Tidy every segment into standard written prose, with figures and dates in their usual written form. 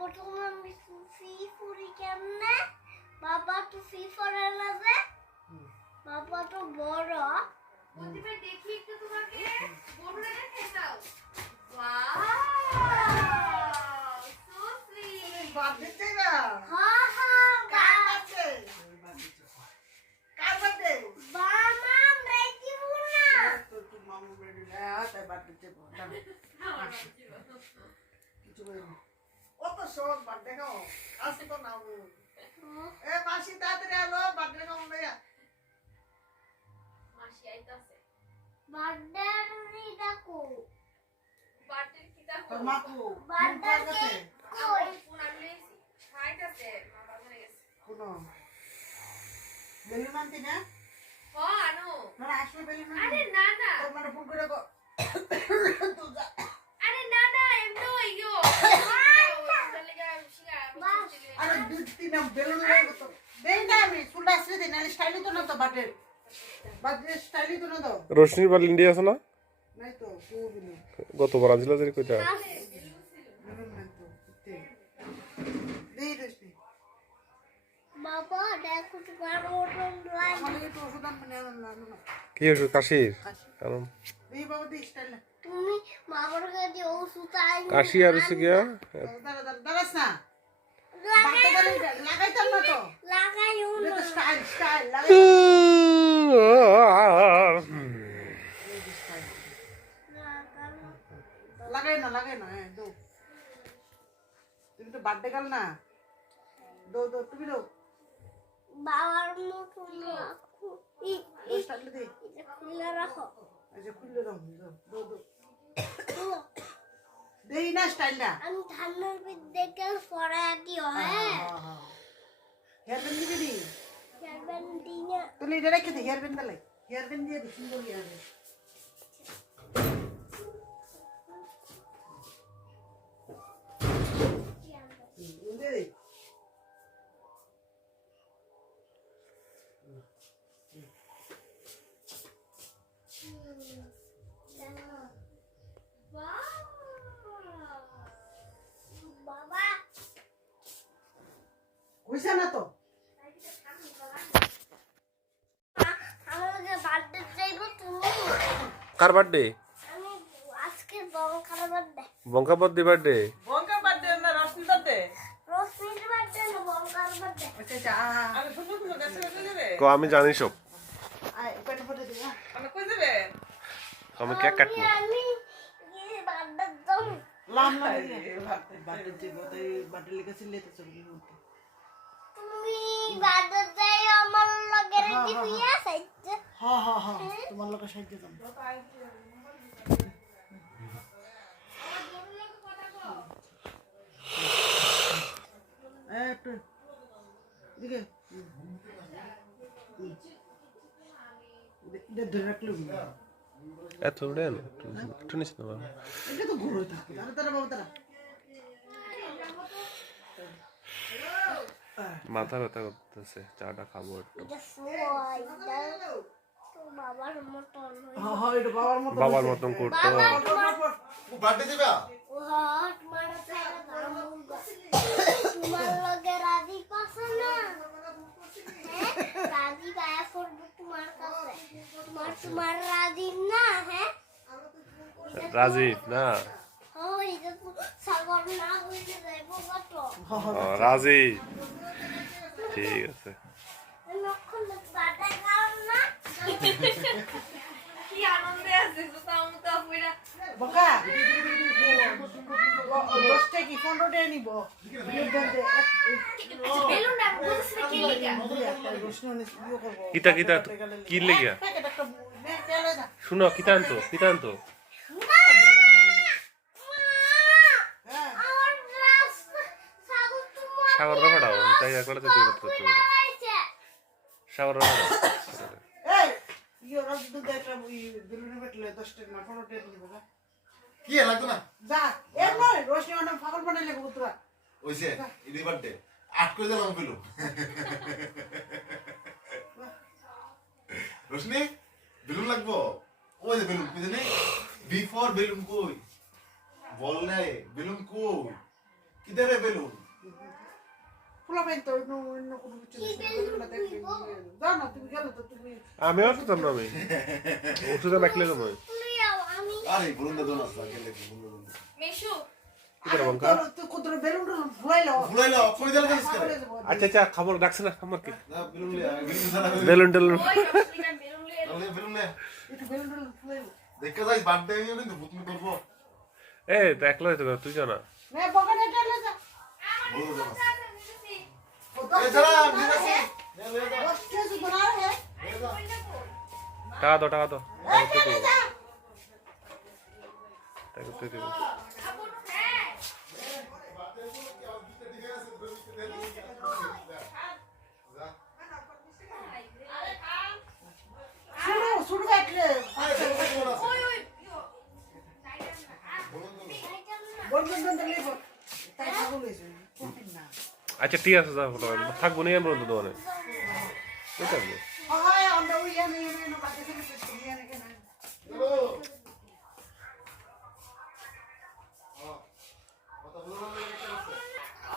বর্তমান ফি ফুরি কেমনে বাবা তো ফি ফরে না যে বাবা তো বড় প্রতিভা দেখি একটু তোমাকে বড়রা দেখে দাও ওয়াও সো সুইট বার্থডে না হ্যাঁ হ্যাঁ কার বার্থডে মামা বেটি বুনা তো মামু বেটি না তাই বার্থডে কিছু কত শখ বার্থডে খাও আজকে তো নাও এ মাসি তাড়াতাড়ি আলো বার্থডে খাও না মাসি আইতাছে বার্থডে নি ডাকো বার্থডে কি দেখো তোর মাকু বার্থডে কই ফোন আনলেছি খাইতাছে মা বাজারে গেছে কোন বেলুন আনতি না হ আনো না আসলে বেলুন আরে না না তোর মানে ফোন করে গো তুই যা আরে না না এমনো ইয়ো লাগা শিগা আরে দুই তিন বেলুন লাগবে তো দেই না আমি চুলটা আসলে দেই নালে স্টাইলই তো না তো বার্থডে স্টাইলই তো না তো রোশনির বাল ইন্ডিয়া আছে না নাই তো কোন দিন গতবার আনছিল যে কইটা বেলুন নাই তো দেই রেস্টি বাবা দেখো তোমার ওরম লাইন আমাকে একটু ওষুধ আনবে না না কি ওষুধ কাশির কারণ দেই বাবা দেই স্টাইল তুমি বাবার কাছে ওষুধ আই কাশি আর হচ্ছে গিয়া দাঁড়াস না লাগাইতাম না তো লাগাইও না স্টাইল লাগাই না হ্যাঁ দো তুমি তো বার্থডে গাল না দো তুমি দো বাবার মতন রাখো স্টাইল দে এটা খুলে রাখো আচ্ছা খুলে দাও দো দেই না স্টাইলটা আমি ধানের বিদ্যেকে পড়ায় দিও হ্যাঁ হেয়ার ব্যান্ড দিবি নি যাবেন দিনে তুই এটা রেখে দে হেয়ার ব্যান্ড দালাই হেয়ার ব্যান্ড দিয়ে সুন্দর হেয়ার ব্যান্ড বাবা কইছে না তো আমাকে বার্থডে যাইব তুমি কার বার্থডে আমি আজকে বংকার বার্থডে বঙ্কা বার্থডে বঙ্কার বার্থডে না রশ্মি বার্থডে রশ্মির বার্থডে না বংকার বার্থডে আচ্ছা আরে সুন্দর গাছে যাবে কো আমি জানি সব আয় পেট ফটে দে মানে কই যাবে আমি কেক কাটবো আমি বার্থডে যাম লাম না বার্থডে যে বতাই বার্থডে লিখেছিলে তো ছবি মধ্যে তুমি বার্থডে যাই আমার লগে রেডি হইয়া সাইতে হ্যাঁ তোমার লোকের সাহায্য দাম একটু দিকে ধরে রাখলো এত দেন একটু নিস না বাবা এটা তো ঘুরে থাকে তারা বাবা তারা মাথা ব্যথা করতেছে চাটা খাবো একটু এটা সোয়াই তো বাবার মতন হ্যাঁ এটা বাবার মতন করতো বার্থডে দিবা ওহাট মারা ছাড়া দামুগা তোমার লগে রাজি পাছ না হ্যাঁ রাজি গায়া করব তোমার কাছে তোমার রাজি না হ্যাঁ রাজীব না ওই যে সাগর না হইলে যাইব কত রাজীব ঠিক আছে লক্ষণ বাটা কারণ না কি আনন্দে আছে জুতা মুতা কইরা বকা 10 টাকা কি 15 টাকা নিব বেলুন না বুঝছ কি লাগা কিতা কি লেগিয়া শুনো কিতা আনতো আমার ড্রেস সাগর তোমার সাগর রাখাও তাই একবার তো তুই করতে সাগর রাখাও এই ইও রাজদু দেখা বেলুনে বেটলে 10 টাকা না 15 টাকা নিব কি লাগতো না যা এর নয় রোশনি অন্য পাগল বানাইলে কবুতরা ওইছে ইদি বার্থডে 8 করে দিলাম কইলো রোশনি বেলুন লাগবো ওই যে বেলুন কই নেই বিফোর বেলুন কই বল নাই বেলুন কই কি দেবে বেলুন ফুলা পেন তো অন্য কোনো কিছু বেলুনটা দেখবে যাও না তুমি গেলে তো তুমি আমি আসতাম না আমি ওষুধে রাখলে তো নয় আমি আরে বেলুন দে দোনা গেলে বেলুন দে মিশু কি করে বলকা তো কত বেলুন ফুলাইলো ফুলাইলো কই দিল কেন করে আচ্ছা আচ্ছা খাবার ডাকছে না আমার কি না বেলুন লে বেলুন সারা বেলুন টেলুন ওই রসলিকা বেলুন লিয়ে বেলুন লে একটু বেলুন ফুলাইলো দেখে যাই বার্থডে নিয়ে কিন্তু ভূতমি করব এ দেখলো তো তুই জানা নে বগানে চলে যা বলো দোনা ও এ চলা নিরাসি নে লে দাও দশ কেজি বনা রে টাকা দাও টাকা দাও চলে যা টাকা তো দিও শুনো শুনো দেখলে ওই ওই বলবেন না লেবো তাই ভালো হইছে কোন না আচ্ছা ঠিক আছে যাও থাকবো না আমরা তো দোকানে ঠিক আছে হয় অন্য ইয়া নেই না কাছে থেকে ইয়া নাকি না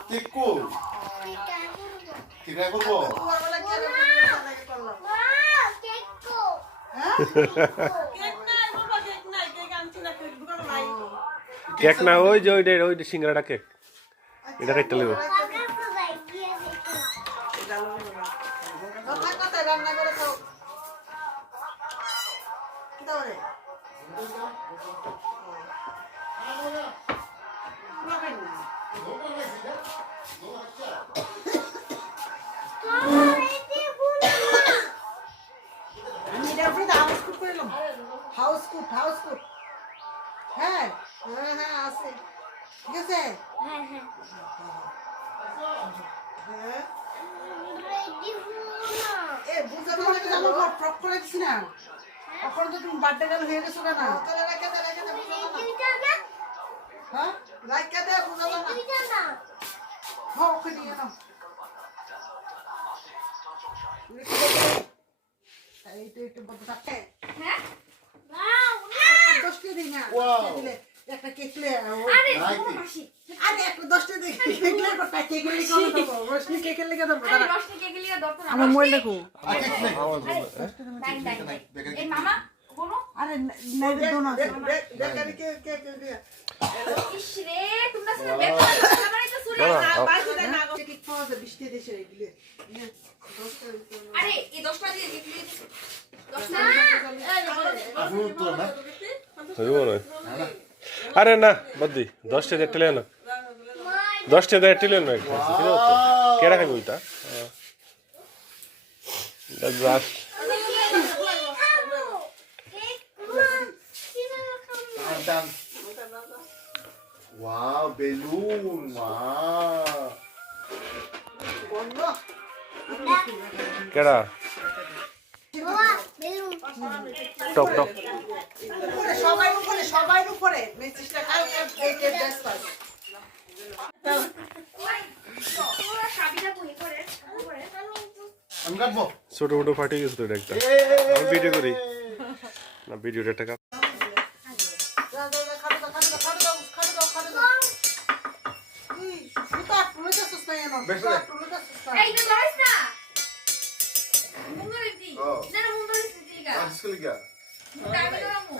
টিকু কি গায় করব দুপুরবেলা কি লাগে করলাম কেকো হ্যাঁ কেক নাই বাবা কেক নাই কেক আনছি না কেক দোকানে নাই কেক না ওই যে ওই সিঙ্গারাটা কেক এটা কেটে লিব কাকা তো যাই গিয়ে দেখো রান্না করতে রান্না করে খাও কি দাও রে খাবেন না আমি এটা ফ্রিজ হাউস কুক করলাম হাউস কুক হ্যাঁ হ্যাঁ হ্যাঁ আছে ঠিক আছে হ্যাঁ হ্যাঁ হ্যাঁ রেডি হলো এ বুঝতে পারলে তো আমার ফ্রক করে দিছি না এখন তো তুমি বার্থডে গার্ল হয়ে গেছো কেন তাহলে রেখে দে দুইটা না হ্যাঁ রেখে দে বুঝালো না দুইটা না হ্যাঁ ওকে নিয়ে নাও এইটা বলতে থাকে হ্যাঁ বাউ দশটা দিই না Wow. দিলে একটা কেকলে আরে Like ও it. মাসি আরে একটা দশটা দিই কেকলে করতে কেকের লিখে দেবো রোশনি কেকের লিখে দেবো আরে রসনি কে গেলি দরকার না আমার মোবাইল দেখো আকে কি নাই এই মামা কোনো আরে নাই দো না বেকারি ইস রে তোমরা সব বেকার আমার তো সুরে না কেক পাওয়া যায় 20 টাকা দেশে দিলে আরে এই 10 টাকা দিয়ে দেখলি 10 না আপনি তো না হইব না আরে না বদ্দি 10 টাকা টেলে না 10 টাকা টেলে না কেডা খাইব ওইটা জাস্ট ডান ওয়াও বেলুন ওয়াও কেডা টক টক সবাই উপরে মেসেজটা কালকে ড্রেস পাস পুরো সাবিটা কই করে আমি কাটবো ছোট ছোট ফাটি গেছে তো এটা একটা আমি ভিডিও করি না ভিডিওটা টাকা এই তো ধরিস না মুন্ডর দি ও। না মুন্ডর দিলিগা আজকাল কি আমি ধরামু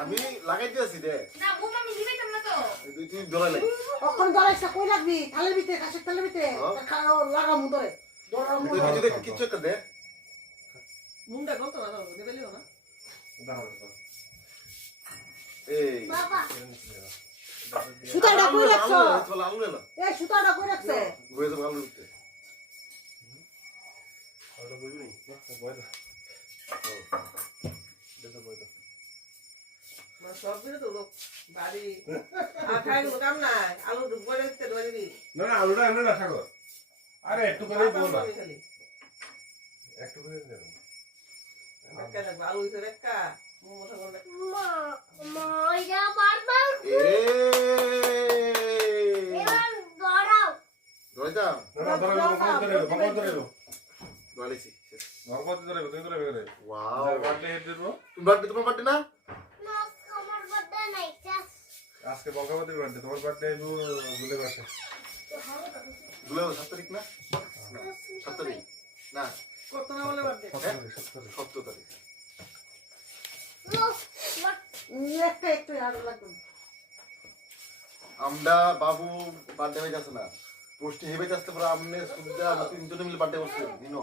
আমি লাগাই দিয়েছি রে না মুম আমি দিবেতাম না তো তুই ধরা লাগে কখন দরাইছে কই রাখবি থালের ভিতরে কাশের থালের ভিতরে খাও লাগামু ধরে তুই যদি কিছু একটা দে মুন্ডা কত না দেবেলিও না এই বাবা সুতাটা কই রাখছো চল আলু লে এ সুতাটা কই রাখছো বয়ে তো আলু দিতে সব দিলে তো লোক বাড়ি আর খাই কাম নাই আলু ডুবরে দিতে ধরে দিবি না না আলুটা এনে না থাকো আরে একটু করে বলবা খালি একটু করে দেন একা লাগবে আলু দিতে রেখা মোটা বলে মজা বারবার এবার দৌড়াও ধরে না ধরে ভগবান ধরে ধরেছি ভগবান ধরে তুই ধরে বেরে ওয়াও বার্থডে হেড দেবো বার্থডে তোমার বার্থডে না না আমার বার্থডে নাই জাস্ট আজকে বঙ্গাবতীর বার্থডে, তোমার বার্থডে জুলাই মাসে। জুলাই 7 তারিখ না? 7 তারিখ না, কত না বলে বার্থডে 17 তারিখ। একটু আরো লাগবে আমরা বাবু বার্থডে হয়ে যাচ্ছে না, পোস্টে হেবে যাচ্ছে পরে আমনে সুবিধা তিনজনে মিলে বার্থডে করছি দিনো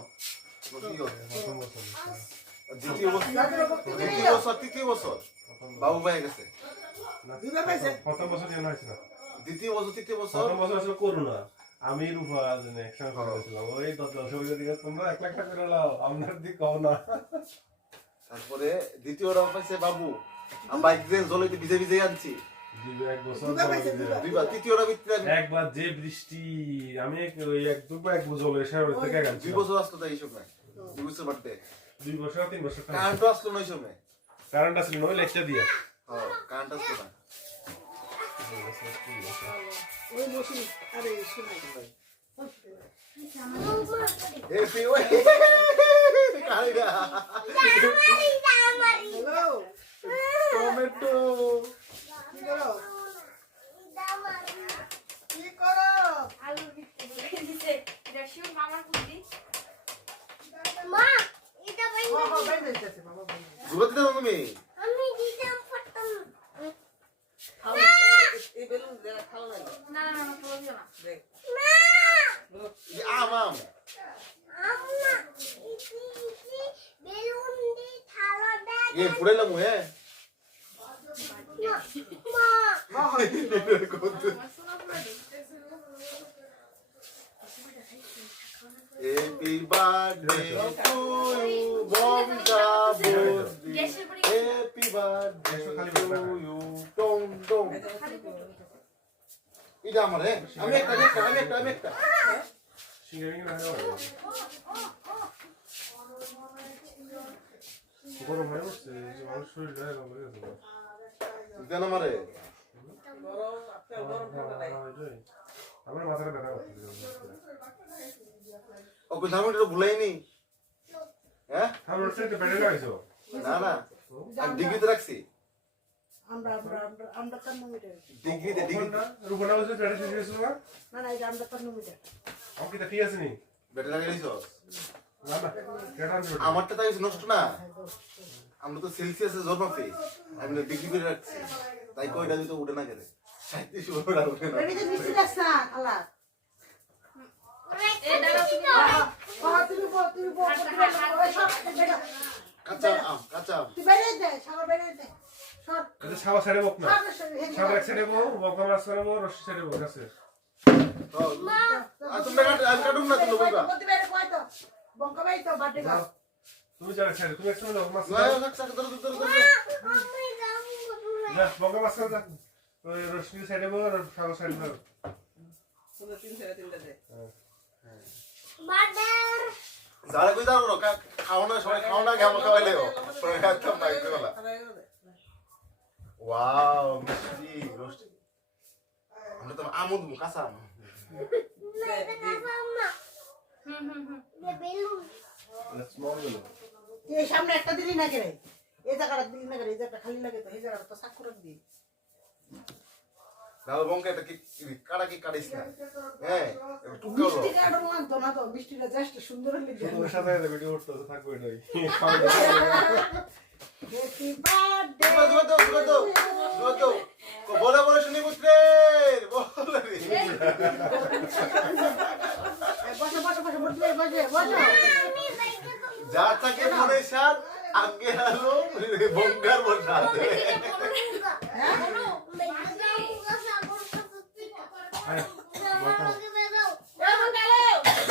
দ্বিতীয় বছর তৃতীয় বছর বাবু ভাই গেছে, দুইবার পাইছে প্রথম বছর যেন হয়েছিল, দ্বিতীয় বছর তৃতীয় বছর প্রথম বছর আসলে করোনা, আমি রূপা একসঙ্গে করেছিলাম, ওই দর্শকের দিকে তোমরা 1 লাখ টাকা করে লাও, আপনার দিকে কও না। তারপরে দ্বিতীয় রাউন্ড পাইছে বাবু, বাইক দিয়ে জলেতে ভিজে ভিজে আনছি এক বছর দুইবার পাইছে দুইবার, তৃতীয় রাউন্ড একবার যে বৃষ্টি, আমি ওই দুবার এক বছর এসে থেকে গেছি 2 বছর আসতো তাই হিসাব নাই, 2 বছর বার্থডে 2 বছর 3 বছর কারেন্ট আসলো না হিসাব নাই, কারেন্ট আসলে নয় লেখতে দিয়ে হ্যাঁ কারেন্ট আসতো না, ওই মৌসুমি আরে শুনাই হ্যাপি ওয়ে কারিগা হ্যালো টমেটো কি করো কি করো আলু দিছে এটা শিওর মামার বুদ্ধি মা এটা ও বাইরে ও বাইরে যাচ্ছে বাবা বাইরে গুরুত্ব দাও তুমি আমি দিতাম ফটম খাও এই বেলুন দেয়া খাও না না না না প্রয়োজন না দেখ না আম আম্মা ইতি বেলুন দি থালা ব্যাগ এ পুরাইলাম হে মা মা হয় হ্যাপি বার্থডে টু ইউ বঙ্কা বুদ্ধি গ্যাসের পরে হ্যাপি বার্থডে টু ইউ টং টং এটা আমার হে আমি একটা সিঙ্গারি না গরম হয়ে উঠছে, যে মানুষ শরীর গায়ে গরম হয়ে গেছে। দেন আমারে গরম আপনি গরম ঠান্ডা নাই আমার মাথাটা ব্যথা করছে। ও কই ধামটা ভুলাইনি হ্যাঁ আমার রোড সাইডে বেড়ে লাগাইছো। না না আমি ডিগ্রিতে রাখছি আমরা থার্মোমিটার ডিগ্রিতে রূপনা বলছে বেড়ে শেষ হয়েছিল না? না না এটা আমরা থার্মোমিটার আমি কি তা ঠিক আছে নি? বেটে লাগাইছো না না, কেটা আনছো? আমারটা তাই নষ্ট না, আমরা তো সেলসিয়াসে জন্ম পেয়ে আমি ডিগ্রি করে রাখছি, তাই কয়টা দিতে উঠে না গেলে 37 উঠে না এটা মিষ্টি লাগছে না খালা এটা তুমি তুমি কাঁচা আম তুই বেড়ে দে সাগর বেড়ে দে সর এটা ছাওয়া সাইডে বক না। সর ছাওয়া এক সাইডে বক, বকা মাছ করে বক, রশি সাইডে বক আছে। তুমি আমি কাটুম না তুমি বলবা বলতে বেড়ে কয় তো বঙ্কা ভাই তো বাড়তে গা যাও। তুমি যাও এক সাইডে, তুমি এক সাইডে মাছ না খাও। না সাকা ধরো আমি যাবো না, বকা মাছ করে যাও। ওই রশি সাইডে বক, আর ছাওয়া সাইডে বক। তোমরা 3 দে বাদার যারা কই দাও না খাওনা সবাই খাওনা গাম খাওয়াইলেও পরে একদম নাই বলা ওয়াও মিষ্টি রোস্ট আমরা তো আমুদ কাঁচা আম এটা খাবো না বেলুন স্মল গুলো এই সামনে একটা দিলি না কেরে এই জায়গাটা দিলি না কেরে এই জায়গাটা খালি লাগে তো এই জায়গাটা তো সাক করে দি দাও বঙ্কে এটা কি কাটা কি কাটিস না হ্যাঁ টুকরো মিষ্টি কাটো না তো না তো মিষ্টিটা জাস্ট সুন্দর হলে তোমার সাথে ভিডিও করতে থাকবে এটাই। হ্যাপি বার্থডে বলে বলে শুনি পুত্রের বলে বসো বসো বসো বসে বসে বসো আমি বাইকে যা থাকে মনে সাথ আগে আলো বঙ্গার বসাত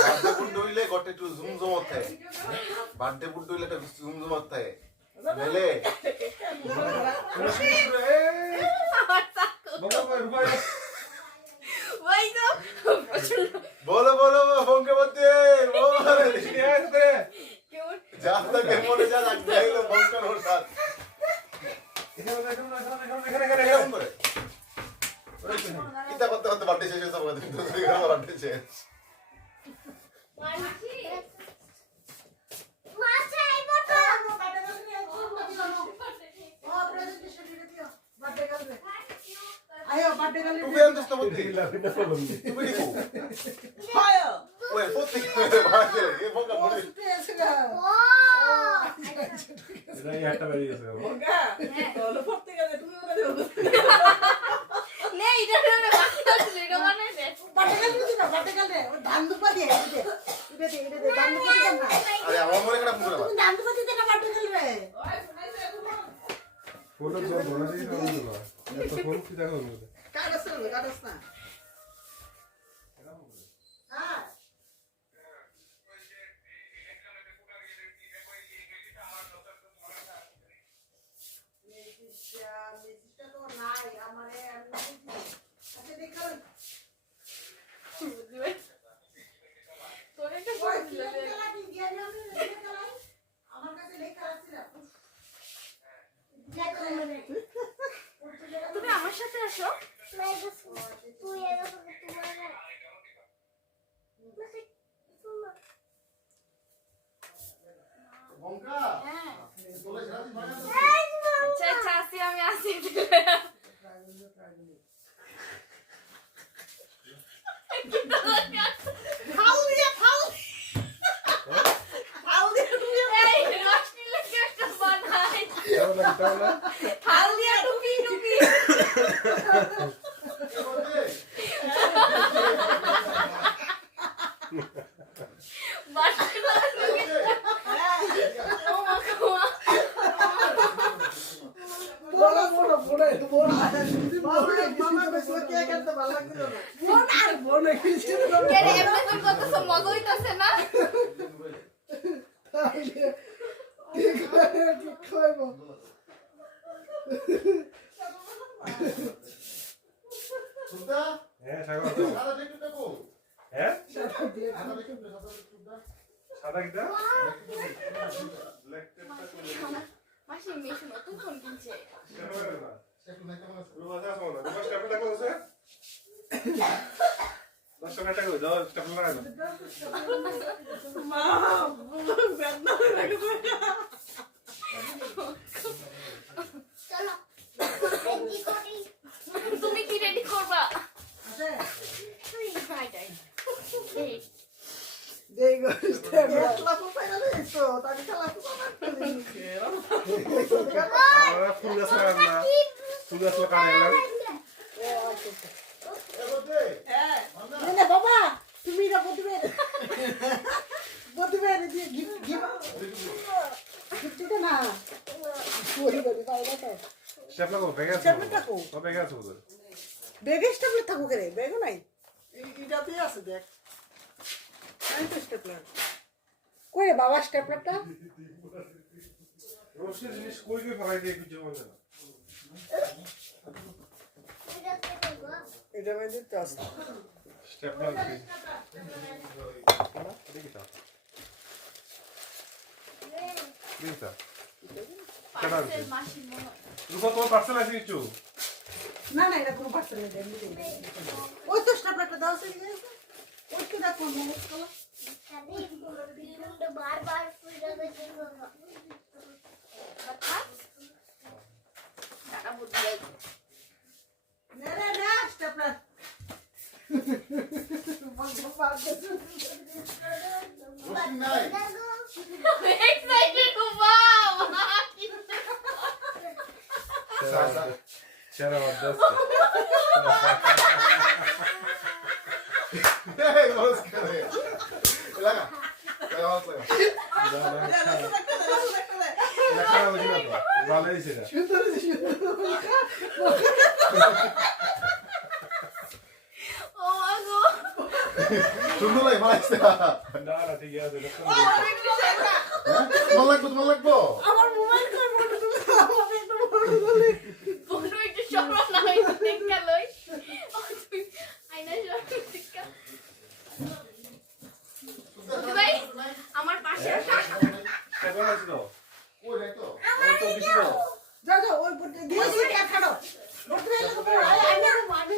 বার্থডে ফুড হইলে গটে একটু জুমজমত থাকে বার্থডে ফুড হইলে একটা জুমজমত থাকে মেলে বকা ভাই রূপাই ওই তো বলো বলো বঙ্গে বলতে বলে ঠিক আছে। কেউ যা থাকে মনে যা লাগবে হইলো বঙ্গার বসাত এখানে দেখুন না, এখানে কেমন করে কিতা করতে করতে বার্থডে শেষ হয়ে যাবে বার্থডে শেষ মাছাই বটো ও প্রেজেন্টেশন দিতে দিও বার্থডে কালকে আয়ো বার্থডে গালে টুপি আনছিস তো বুদ্ধি টুপি নিকো হয় ওই প্রত্যেক ভাষা এ বকা ও বলে ছুটে এসে গা ও এটা এই একটা বেরিয়ে গেছে গা বলো পড়তে গেলে তুমি ওটা দেবো নে এটা ধরে বাকি দছিল এটা বানাই দে বার্থডে গালে দিবি না বার্থডে গালে ও ধান দুপা দিয়ে এটা দে ধান দুপা দিয়ে না আরে আমার মনে করা ফোন তুমি ধান দুপা দিয়ে না বার্থডে গালে রে ফোনটা জোর ধরে দিয়ে না এত ফোন কি দেখো কাগজ না হ্যাঁ মেজিটা তো নাই আমারে আমি আচ্ছা দেখো তোর একটা ওই ফোন দিল আমার কাছে লেখা আছে না তুমি আমার সাথে আসো তুই এরকম তোমার বঙ্কা হ্যাঁ তোলে সারাদিন ভাঙা আচ্ছা আচ্ছা আসি আমি আসি এই রশনি লাগে একটা বানাই ফাল দিয়া টুপি টুপি বানাই কেন এমনি তোর কত সব মজা হইতাছে না সুদা হ্যাঁ সাগর সাদা দেখতে দেখো হ্যাঁ সাদা দেখতে সুদা সাদা কিটা মাসি মেশো নতুন ফোন কিনছে একটু দেখতে মনে আছে রুবাজা আসো না রুবাজ স্টেপল লাগলো আছে 10 টাকা টাকা দাও স্টেপল লাগাই দাও মা বেদনা লাগে চলো কি করি তুমি কি রেডি করবা আচ্ছা ফ্রাইডাই এই দেই গো মেটলা পোপাইলা দিছো তাকে খেলা আমরা ফুল গাছ লাগান না ফুল গাছ লাগান না বাবা তুমি এটা বলবে দিয়ে গিফট দিতে না ওই বলি পাইলা তো স্টেপল লাগো বেগে আছে স্টেপল লাগো। ও বেগে আছে ওদের বেগে স্টেপলার থাকো করে বেগও নাই এটাতেই আছে দেখ আমি তো স্টেপলার কই রে বাবা স্টেপলারটা রোশনি জিনিস কই কই ফলাই দিয়ে কিছু বলে না এটা মধ্যে তো আছে স্টেপল লাগবে দেখিটা দেখিটা পার্সেল মাসি মনে হয়। রুবা তোমার পার্সেল আছে কিছু না না এটা কোনো পার্সেল নেই ওই তো স্টেপলারটা দাও সে ওই তো দেখো মনে করো খালি বিলুনটা বারবার ফুলে গেছে দাদা বুদ্ধি আছে। না স্টেপলার রোশনি নাই Excited, wow! C'era la এই বলস করে লাগা লাগা La cara di nuovo, vale dice. Oh my god! সুন্দর লাগে মাইছে No, no, ti chiedo. তোমার লাগবো আমার মোবাইল কই ফটো তুলে আমাকে একটু ফটো তুলে Bono একটু সরল না হইছে দেখা লই। আইনা সরল দেখা। ভাই আমার পাশে আসো। Secondo ci do. ওই নাই তো Molto vicino. যা যা ওই পড়তে দিয়েছি এক খাড়ো বসে এলো তো আইনা মারবে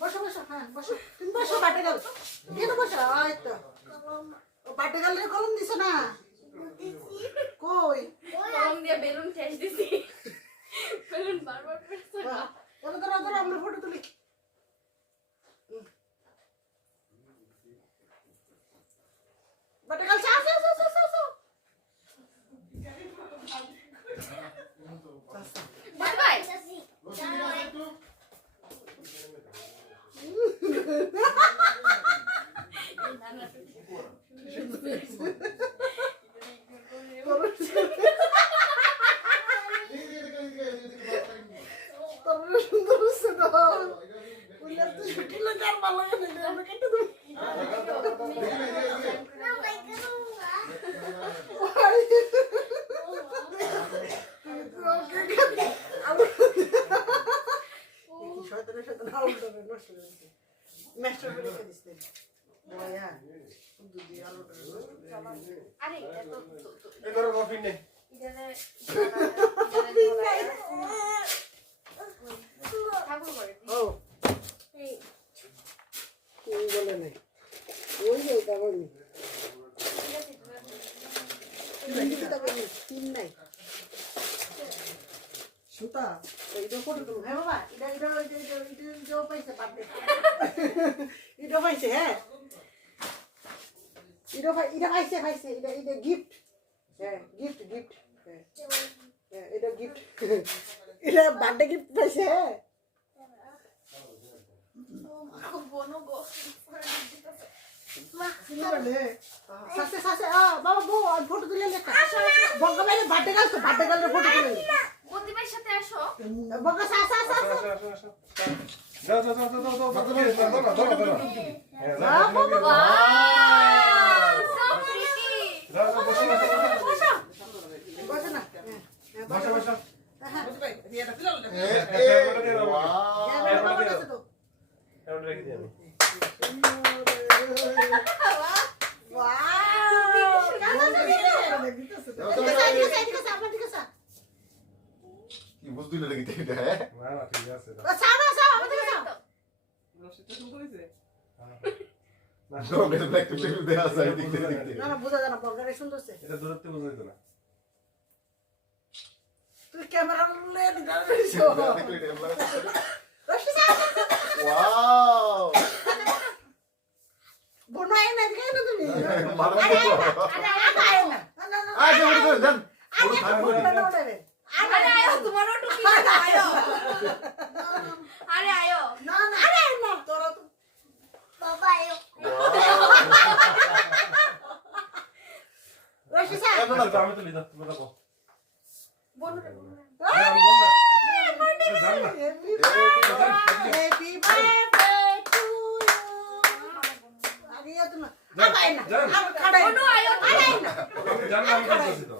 বসো হ্যাঁ বসো তুমি বসো বাটে গেল কেন বসো আয় তো ও বাটে গেল কলম দিছ না কই কলম দিয়ে বেলুন ঠেস দিছি। বেলুন বারবার প্রেস এবার ধরো সাধনা সাধনা আলুটা নষ্ট করে দিছে মাস্টার করে রেখে দিছে বয়া দুধ দিয়ে আলুটা আরে এটা তো এই ধরো কফি নেই ঠাকুর করে ও ওই বলে নাই ওই যে এটা বলি তিন নাই সুতা এইটা ফটো তুলো হ্যাঁ বাবা এটা পাইছে বার্থডে এটা পাইছে হ্যাঁ এটা পাইছে এটা গিফট হ্যাঁ গিফট হ্যাঁ এটা গিফট এটা বার্থডে গিফট পাইছে হ্যাঁ বনো গো সাসে বাবা বউ ফটো তুলে লেখা বঙ্গা বাইরে বার্থডে গাল ফটো তুলে প্রতিবার সাথে আসো বঙ্গা সা যাও সো প্রিটি বসে না বসো হ্যাঁ তো এমন রেখে দিই আমি কি বুঝ দিলে নাকি এটা হ্যাঁ না ঠিক আছে ডগের ব্যাক টু দেয়া যায় দেখতে না বোঝা যায় না বঙ্গারে সুন্দর সে এটা দূরত্ব বুঝাইতো না তুই ক্যামেরা লে দিছো ওয়াও বনাই না দেখে না তুমি মারো না আগে উঠে দেন আরে আয়ো তোমারও টুকি আয়ো আরে আয়ো না তোরা তো বাবা এও রশিসা আচ্ছা আমি তো লিখা তুমি দেখো বনো আমি বল না জান না হ্যাপি বার্থডে টু ইউ আগে তো না আগাই না আর খাড়াই বনো আয়ো জান না আমি বলছি তো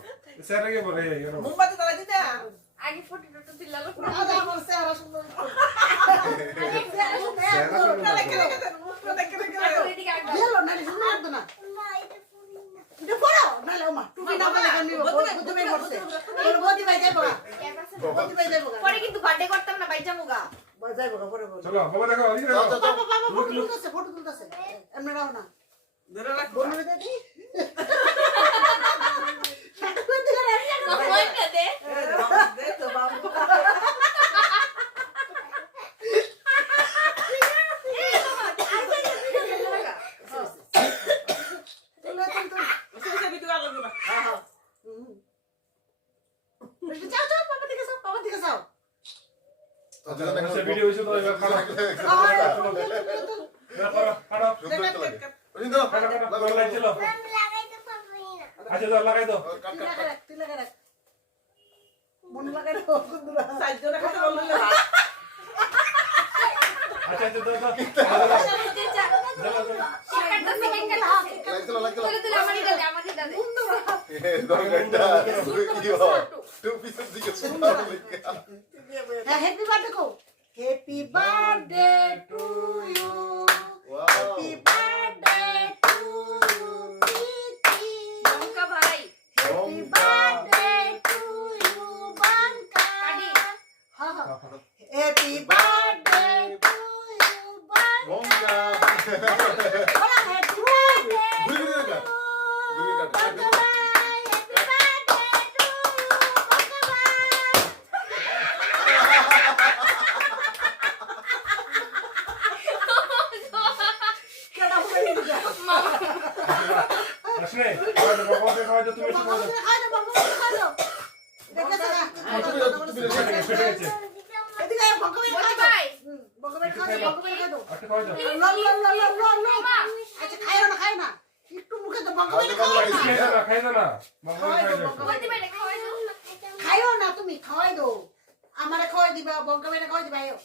স্যার আগে বলে ইউনো মোমবাতি জ্বালাই দিতে আগে ফটো টটো দিলালো আদা আমার চেহারা সুন্দর এদিকে আগে গেলো না সুন্দর লাগতো না মা এটা ফুলি না এটা পড়ো নালে ওমা টুপি না বলে কেন নিব বুদ্ধি ভাই করছে তোর বদি ভাই যাইবো বদি ভাই যাইবো পরে কিন্তু বার্থডে করতাম না ভাই জামুগা যাইবো পরে বল চলো বাবা দেখো ওদিকে যাও, দেখো যাও, বাবা ফটো তুলতেছে এমনি রাও না ধরে রাখ বল রে দাদি কমেন্ট দে দে তো বাবু আচ্ছা ভিডিও হইছে তো এবার খারাপ খারাপ লাগাই চলো আমি লাগাইতে পারবই না আচ্ছা দাও লাগাই দাও আচ্ছা আচ্ছা দাও দাও শিকারটা সেকেন্ড কাট তুলে তুলে আমাকে দাও আমাকে দাও হ্যাপি বার্থডে কো happy birthday to you happy birthday to you Preeti Banka ভাই happy birthday to you Banka কাটি happy birthday to you Banka ওরা হ্যাপি বার্থডে আসলে বাবা খাওয়া দাও তুমি খাওয়া দাও বঙ্কা ভাই আচ্ছা খাওয়া দাও একটু মুখে তো বঙ্কা বাইরে খাও খাই দাও না বাবা খাই দাও বলতে পারে খাওয়াই দাও খাইও না তুমি খাওয়াই দাও আমারে খাওয়াই দিবা বঙ্কা বাইরে খাওয়াই দিবা আয়ো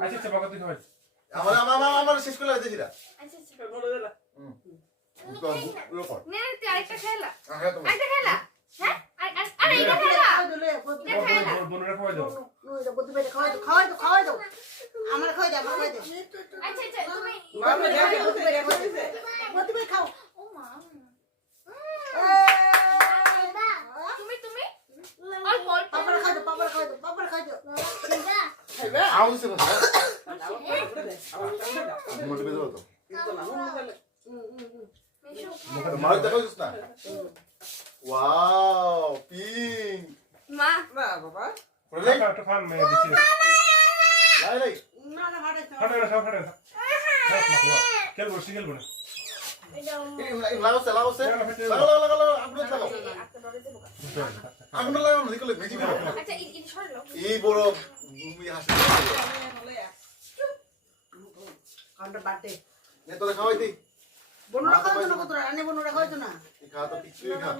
আচ্ছা আচ্ছা বাবা তুই খাওয়া আমার শেষ করে লাগছে সেটা আচ্ছা আচ্ছা হুম নে তুই আরেকটা খেলা আরেকটা খেলা হ্যাঁ আরে এটা খেলা খাওয়াই দিলে বোনরা খাওয়াই দাও বদ্দি ভাই খাওয়াই দাও আমার খাওয়াই দাও আচ্ছা তুমি বদ্দি ভাই খাও ও মা তুমি অল্প অল্প পাপড় খাওয়াই দাও আউছে না মোটে বেজো তো মার দেখো না ওয়াও পিঙ্ক মা প্রলে একটা খান মে দিছি লাই লাই না হাড়ে ফাটা না খেল বসি খেলবো না লাগাওছে লাগাও আগুন লাগাও আগুন লাগাও না দিকলে ভিজি করো আচ্ছা এই সরলো এই বড় তুমি হাসি কাউন্টার বাটে নে তোরে খাওয়াই দি বনুরা খাওয়াই তো না কত রান্নে বনুরা খাওয়াই তো না এই খা তো কিছু খা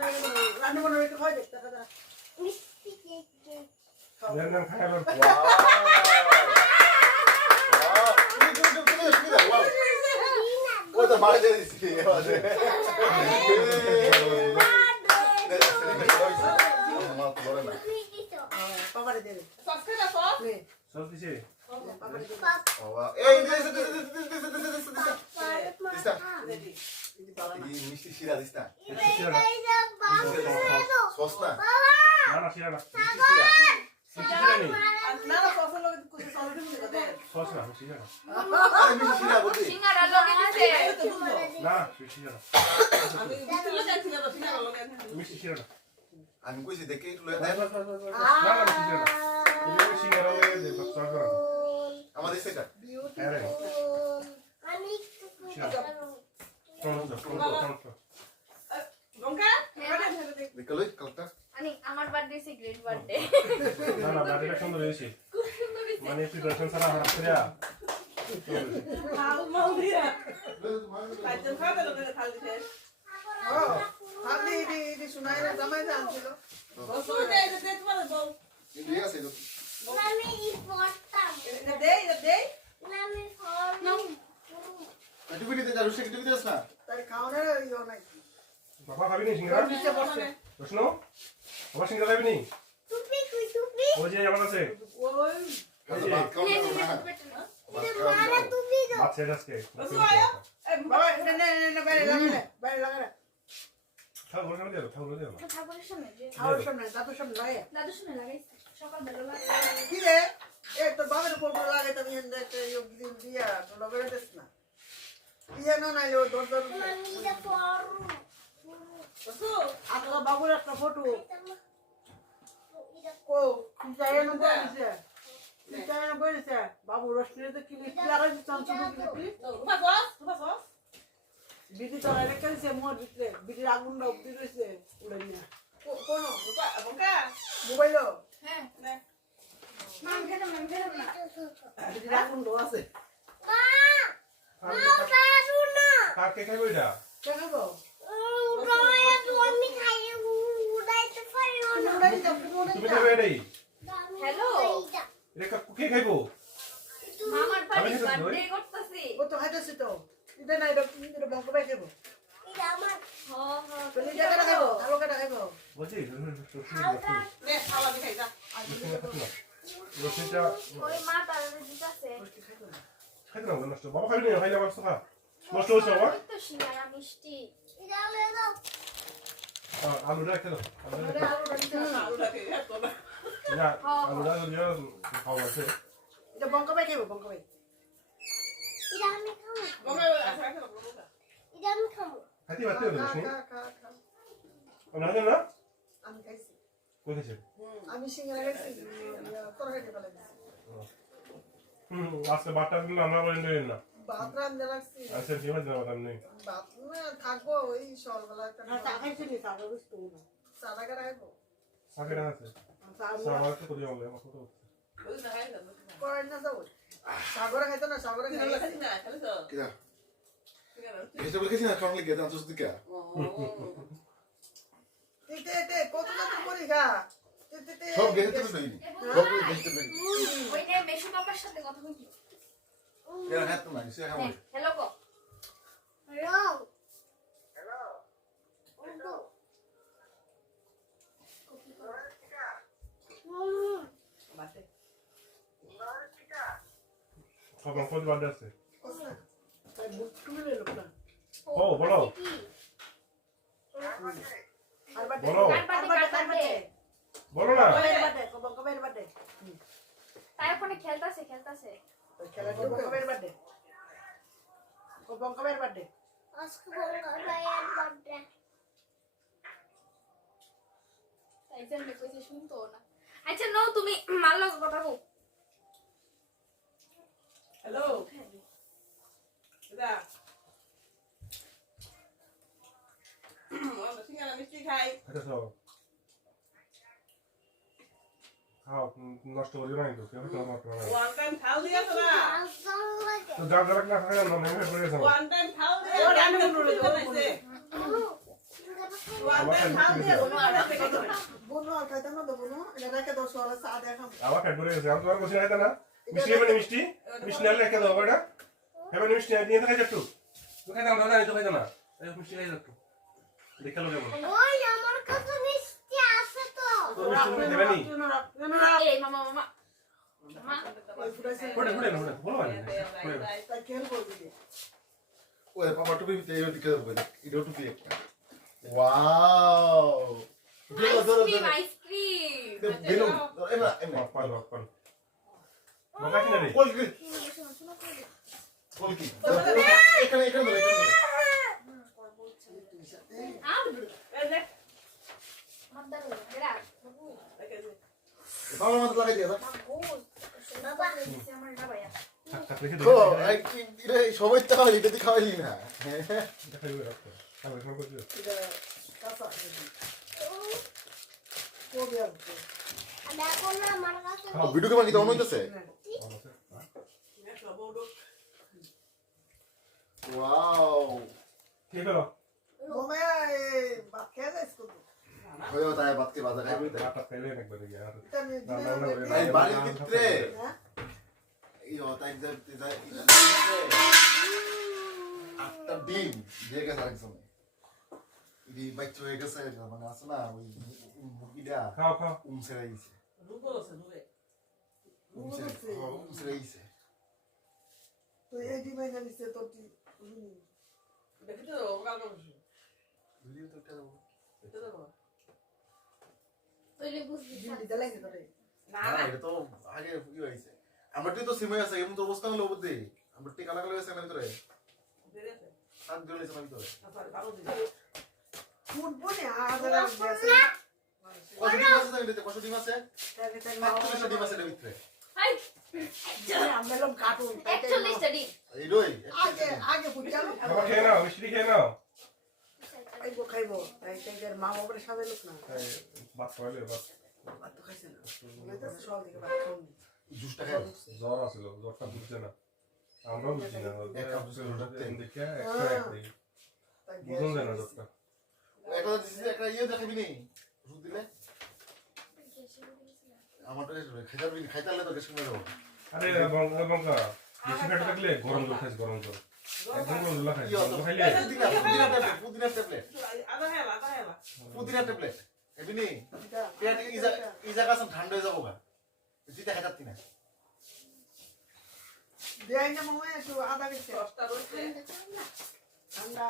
রান্নে বনুরা একটু খাওয়াই দে টাকা মিষ্টি কেক দেন না খাই আবার ওই তো মারে দিয়ে দিছি পাপারে দে সস দিছি পাপারে দে এই মিষ্টি শিরা দিস না সস না না শিরা না শিরা শিরা নেই না সফল লাগে কিছু সলিড মিলে দে সস না শিরা না আরে মিষ্টি শিরা বলছি সিঙ্গারা লগে দিছে না শিরা না মিষ্টি শিরা না আমি কইছি দেখে একটু লয়ে দেন না শিরা না তুমি শিরা লগে দে সস করো আমাদের সেটা আরে আমি দেখে লই কালটা আনি আমার বার্থডে সে গ্রেট বার্থডে না না বাড়িটা সুন্দর হয়েছে মানে প্রিপারেশন সারা হারাপ করিয়া হাদি দি শুনাই না জামাই জানছিল ঠিক আছে আমি পড়তাম আমি ফর্ম টিভি দিতে যাও সেটা টিভি দিস না তাই খাওয়ানো ইও নাই বাবা খাবি নি সিঙ্গারা নিচে বসে প্রশ্ন বাবা সিঙ্গারা খাবি নি টুপি কই টুপি ওই যে আমার আছে ওই ভাত খাও না মারা টুপি দাও বাচ্চা আজকে বাবা না বাইরে লাগা ঠাকুর সামনে দেবো ঠাকুর দেবো ঠাকুরের সামনে যে খাওয়ার সামনে দাদুর সামনে লাগে দাদু শুনে লাগাইছে সকাল বেলা কি রে এই তো বাবার উপর লাগে তুমি এন্ড একটা দিন দিয়া তো লগে দেস না ইয়া না নাই ও দর দর আমি এটা পড়ু আপনার বাবুর একটা ফটো কো চাই না বলেছে চাই না বলেছে বাবু রশ্মিতে কি লিখতে লাগাইছে চাঞ্চুরি ক্লিপ বিটি তো রেখেছে মোর ভিতরে বিটির আগুনটা উঠে রয়েছে উড়ে নিয়ে কোন মোবাইল হ্যাঁ ম্যাম খেলাম না বিটির আগুনটা আছে মা পারু না কাকে খাইবো এটা কেন গো রয়া তো আমি খাই উড়াইতে পারিও না উড়াই যাও তুমি খাবে এটাই হ্যালো এটা কে খাইবো মামার আমি বাড়ি খেতে বার্থডে করতেছি ও তো খাইতেছি তো এটা না এটা বঙ্ক পাই খাবো এটা আমার তুমি জায়গাটা খাবো আলো কাটা খাবো বলছি হালকা রসিটা ওই মা তার দিতেছে খাইতে না নষ্ট বাবা খাবি না খাইলে আমার খা নষ্ট হচ্ছে বাবা ওই তো সিঙ্গারা মিষ্টি এটা লয়ে দাও আলুটা খেলো না আলুটা খাওয়া আছে এটা বঙ্ক পাই খাবো বঙ্ক পাই এটা আমি খাবো এটা আমি খাবো খাইতে পারতে হবে শুনি খা আমরা জানি না আমি খাইছি কই খাইছে আমি সিঙ্গারা খাইছি তোর খাইতে পারলাম আজকে বাটা দিলে আমরা করে নেবেন না ভাত রান্ধতে লাগছি আচ্ছা ঠিক আছে বাটা নেই ভাত না থাকবো ওই সকালবেলা একটা চা খাইছিলি চাটা বুঝতো না চাটা কাটা খাইবো সাকে না আছে সামার তো করি হবে আমার কত করে না যাবো সাগরে খাইতো না সাগরে খাইতো কিরা ভেজিটেবল খেয়েছি না খাওয়ার লেগে দাঁত দিকে তে কত কত করি গা সব ভেজিটেবল নেই সব ভেজিটেবল ওইটা মেশু বাবার সাথে কথা বলি এরা হাত না সে খাবো হ্যালো গো রং হ্যালো বাটে সব কোন বার্থডে আছে তাই বুক তুলে লোক না ও বলো কি আর বাটে বলো। আর বাটে বলো না কবের বাটে তাই ওখানে খেলতাছে খেলা কবের বাটে কবের বাটে আজকে বঙ্গা ভাইয়ের বার্থডে তাই জন্য কইছে শুনতো না আচ্ছা নাও তুমি মারলো কথা কও হ্যালো দাদা সিঙ্গারা মিষ্টি খাই এটা সব খাও নষ্ট করিও না কিন্তু কেউ তোমার মারতে পারে না। ওয়ান টাইম খাও দিয়া তোরা আসল লাগে তো যা যা না খায় না নেমে পড়ে গেছে ওয়ান টাইম খাও দিয়া আমি বলে বানাইছে ওয়ান টাইম খাও দিয়া বনো আর খাইতাম না তো বনো এটা রেখে দাও সরে চা দিয়া খাম আবার ফ্যাট পড়ে গেছে আমি তোমার বসে খাইতা না মিষ্টি মানে মিষ্টি মিষ্টি না রেখে দাও এটা এবার মিষ্টি নিয়ে তো খাই যাচ্ছ তো খাই দাও দাদা তো খাই না এই মিষ্টি খাই যাচ্ছ দেখে লো কেমন ওই আমার কাছে মিষ্টি আছে তো তো মিষ্টি তুমি দেবে নি এই মামা পড়ে পড়ে না বলো না তাই খেল করবি ওই পাপা টুপি দিতে দিকে দেবো এটা টুপি একটা ওয়াও আইসক্রিম বেলুন এমা এমা পাল পাল মজা কি না রে কলকি কলকি এখানে এখানে ধরে এখানে বাবা মত লাগাই দিয়া বাবা থাক থাক রেখে তো দাও এটা সবাই তো খাওয়ালি এটা তুই খাওয়ালি না এটা খাই রাখো তাহলে সব কিছু এটা কাঁচা কবে আসবে দেখো না আমার কাছে হ্যাঁ ভিডিও কেমন কি অন হইতাছে ওয়াও ঠিক হলো মমে বাত খেয়ে যাইস কত হয়ে তাই বাতকে বাজা খাইবি তাই আটা খাইলে একবার দেখি আর এটা নিয়ে ভাই বাড়ির ভিতরে হ্যাঁ এই তাই যাই আটটা ডিম দিয়ে গেছে আরেক সময় ইদি বাচ্চা হয়ে গেছে মানে আছে না ওই মুরগিটা খাও খাও ছেড়ে দিয়েছে রুগো আছে রুগে ছেড়ে দিয়েছে তো এই ডিমাইনা নিছে তো দেখি তো কাল করছিস ভিডিও তো একটা দেবো এটা দেবো তৈরি বুঝবি দিল্লি দিলে কি করে না এটা তো আগে ই হইছে আমার তো সিমে আছে এমন তো অবস্থা হলো বুদ্ধি আমার টিকা লাগালে আছে না ভিতরে বেরেছে সাত দিলে আছে না ভিতরে আবার ভালো দিছে ফুটবল না আদরা গেছে কত ডিম আছে তাকে তাই কত ডিম আছে এর ভিতরে হাই আমরা লোক কাটুন 41 টা ডিম এই রই আগে আগে পুচালো বাবা খেয়ে নাও মিষ্টি খেয়ে নাও খাইবো তাই তাইদের মা বাবার সাথে লোক না ভাত খাইলে ভাত ভাত তো খাইছে না বলে তো সব দিকে ভাত খাওনি জুসটা খাই জ্বর আছিল জ্বরটা বুঝছে না আমরাও বুঝছি না এক কাপ জুসের জ্বর দেখে একটা এক দিই তাই বুঝুন যায় না জ্বরটা একটা দিছি একটা ইয়ে দেখাবি নি ওষুধ দিলে আমার তো খাইতালে তো গেছ মেরো আরে বঙ্কা বেশি ফ্যাট থাকলে গরম জল খাইছ গরম জল একদম গরম জল খাইছ গরম জল খাইলে পুদিনা ট্যাবলেট পুদিনা ট্যাবলেট এবিনি পেট ইজা কাছে ঠান্ডা হয়ে যাবো গা দিতে খাইতাতি না দেয় না মামা একটু আদা গেছে ঠান্ডা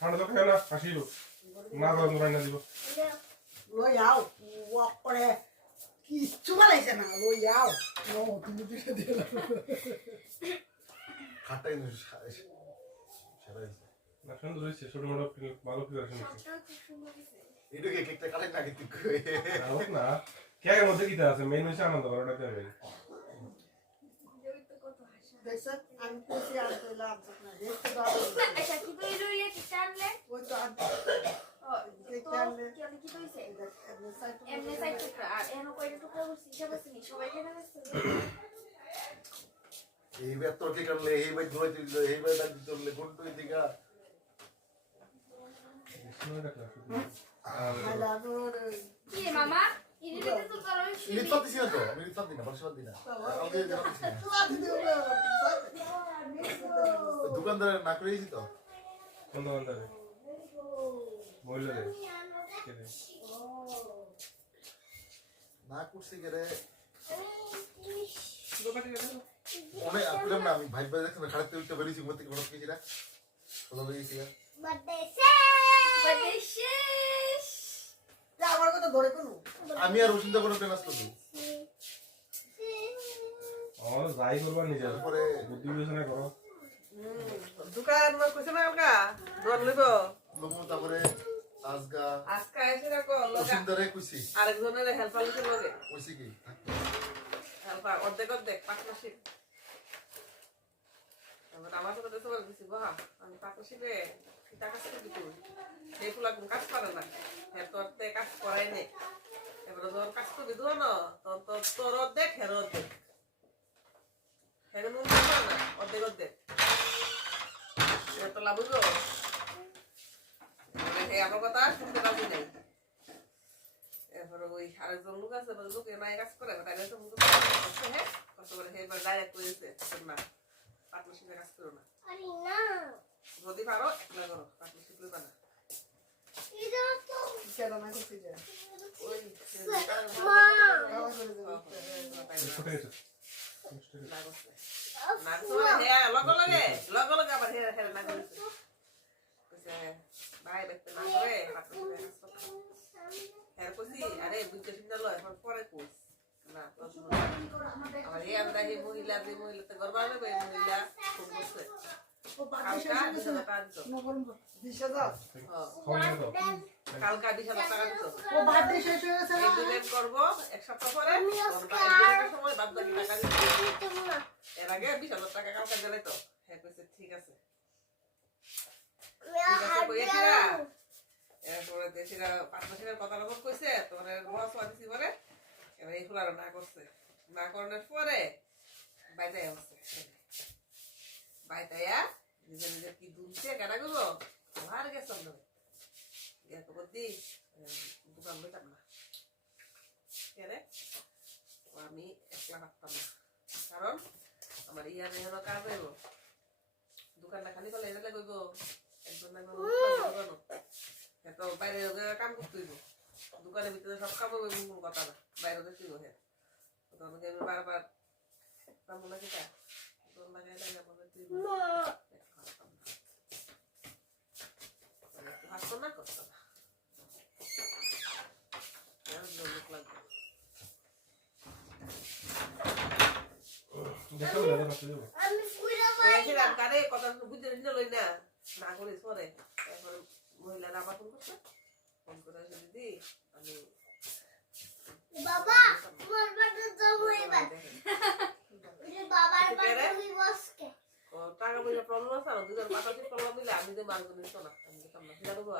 ঠান্ডা তো খাই না হাসিল না গরম রান্না দিব লই আও ওয়াক করে কিচ্ছু বানাইছে না লই আও নো তুমি দিকে দিলা খাটাই না সেরা হইছে না সুন্দর হয়েছে ছোট মোটো ভালো প্রিপারেশন হয়েছে এটা কি কেকটা কাটাই না কিন্তু কই হোক না কেকের মধ্যে কিটা আছে মেইন হচ্ছে আনন্দ করাটা দেবে দেখছ আমি কইছি আর কইলাম না দেখতে দাও আচ্ছা কি তো এলো ইয়ে কি টানলে ওই তো আর তো কি কইছে এমনি সাইড টুকরা আর এনো কয়টা টুকরা করছি হিসাব আছে নি সবাই জেনে গেছে এইবার তোর কি করলে এইবার ধরে দিল এইবার দাগ দিলে গুন্টু দিগা মাইলা তোর কি মামা ইদিতে তো তোর ওই লিপসাপ দিছি না তো আমি লিপসাপ দিই না বাসা দিই না আমাকে জানা দিছি না তুই দিতে দোকানদার না করে দিছি তো কোন দোকানদারে মহিলা রে কে রে না করছি কে রে দোকানে গেছে অনেক আপনার না আমি ভাই ভাই দেখছেন খাড়াতে উঠতে বেরিয়েছি মত থেকে বড় কিছু না কথা বলেছি বার্থডে শেষ যা আমার কথা ধরে কোন আমি আর রসিন্দা কোনো প্ল্যান আসলো তো আমার যাই করবা নিজে তারপরে বুদ্ধি বিবেচনা করো দোকান কইছে না ওকা দর লইব লোক তারপরে আজগা আজকে আইছে না কো লগা রসিন্দারে কইছি আরেকজনের হেল্পার লইছে লগে কইছি কি হেল্পার অর্ধেক পার্টনারশিপ আমার সাথে তো বলে দিছি বাহ আমি পার্টনারশিপে টাকা সাথে দিব এই ফুলা কোন কাজ করে না হ্যাঁ তোর তে কাজ করাই নেই এবারে তোর কাজ করবি দিও না তোর অর্ধেক হের অর্ধেক হের নুন না অর্ধেক তো লাভ হইব হে আমার কথা শুনতে রাজি নাই এরপরে ওই আরেকজন লোক আছে লোকে নাই কাজ করে তাই তো মুখ করছে হ্যাঁ কত করে হে এবার ডাইরেক্ট করেছে না পার্টনারশিপে কাজ করো না আরে না যদি পারো একলা করো পার্টনারশিপ লইবা না এটা তো কেন না করতে যায় ওই মা ছোট গেছে না তো হে লগে আবার হে হে না করছে কইছে ভাই দেখতে না করে পার্টনারশিপে কাজ করো এর কইছি আরে বুঝতে শুনতে লয় পরে কইস না তো আমার এই আমরা এই মহিলাতে গর্বালে এই মহিলা খুব বসে ও বাকি শেষ হয়ে গেছে নগরম 20000 কালকা 20000 টাকা দিত ও বার্থডে শেষ হয়ে গেছে এই দিন করব এক সপ্তাহ পরে আমি আজকে সময় বাদ বাকি টাকা দিতে দিতে না এর আগে 20000 টাকা কালকা দিলে তো হ্যাঁ কইছে ঠিক আছে এরপরে দেশিরা পার্টনারশিপের কথা রকম কইছে তোমার বড় সোয়া দিছি পরে এবার এই ফুলার না করছে না করানোর পরে বাইটাই আসছে বাইটাইয়া নিজের কি দুলছে কেনা করবো আর গেছে আমরা গেছে বুদ্ধি দোকান বইতাম না কেরে আমি একলা ভাবতাম না কারণ আমার ইয়ার এখানে কাজ হইব দোকানটা খালি করলে এটা কইব একজন না দোকানো এত বাইরে কাম করতে হইব দোকানের ভিতরে সব কাম হইব কোনো কথা না বাইরে দেখতে হইব হ্যাঁ তোমাকে আমি বারবার কামো লাগে তা তোর লাগাই লাগে আমাদের তুই হাসতো না করতো না লোক লাগবে দেখো দাদা পাশে যাবো আমি পুরো বলেছিলাম কারে কথা বুঝতে লই না না করিস পরে তারপরে মহিলারা আবার ফোন করে দিদি আমি বাবা তোমার বাড়িতে যাবো এবার বাবার বাড়ি বসকে ও টাকা পয়সা প্রবলেম আছে আর দুজন পাশাপাশি প্রবলেম দিলে আমি তো মানব নিত না আমি তো না সেটা দেবো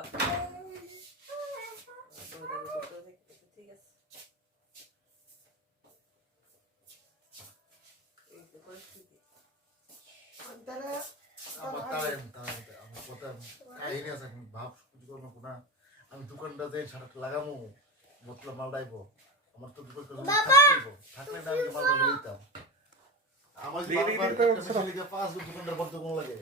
ঠিক আছে এই তো পরিস্থিতি তাহলে আমার টাইম আমার কথা কাহিনী আছে আমি ভাব কিছু করবো না আমি দোকানটা যে শাটার লাগামু বোতল মাল ডাইবো আমার তো দোকান থাকলে না আমি মাল লইতাম আমার বারবার 5 দোকানদার বন্ধ কোন লাগে